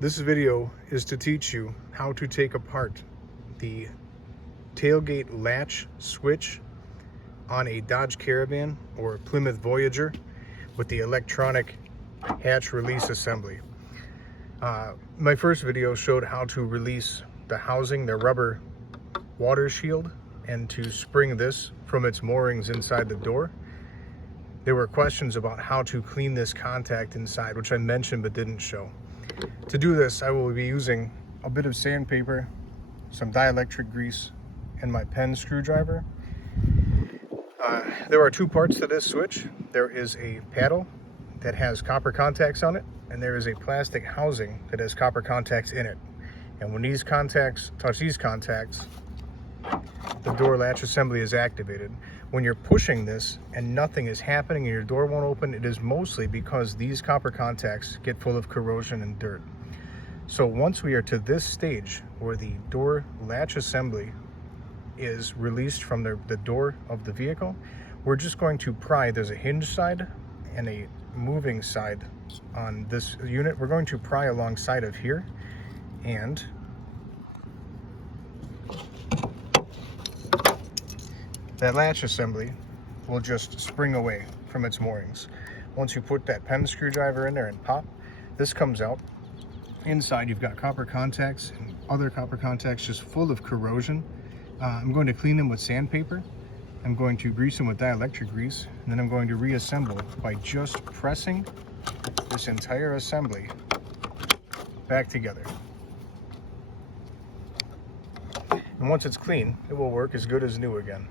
This video is to teach you how to take apart the tailgate latch switch on a Dodge Caravan or Plymouth Voyager with the electronic hatch release assembly. My first video showed how to release the housing, the rubber water shield, and to spring this from its moorings inside the door. There were questions about how to clean this contact inside, which I mentioned but didn't show. To do this, I will be using a bit of sandpaper, some dielectric grease, and my pen screwdriver. There are two parts to this switch. There is a paddle that has copper contacts on it, and there is a plastic housing that has copper contacts in it. And when these contacts touch these contacts, the door latch assembly is activated. When you're pushing this and nothing is happening and your door won't open, it is mostly because these copper contacts get full of corrosion and dirt. So once we are to this stage where the door latch assembly is released from the door of the vehicle, we're just going to pry. There's a hinge side and a moving side on this unit. We're going to pry alongside of here, and that latch assembly will just spring away from its moorings. Once you put that pen screwdriver in there and pop, this comes out. Inside you've got copper contacts and other copper contacts just full of corrosion. I'm going to clean them with sandpaper. I'm going to grease them with dielectric grease, and then I'm going to reassemble by just pressing this entire assembly back together. And once it's clean, it will work as good as new again.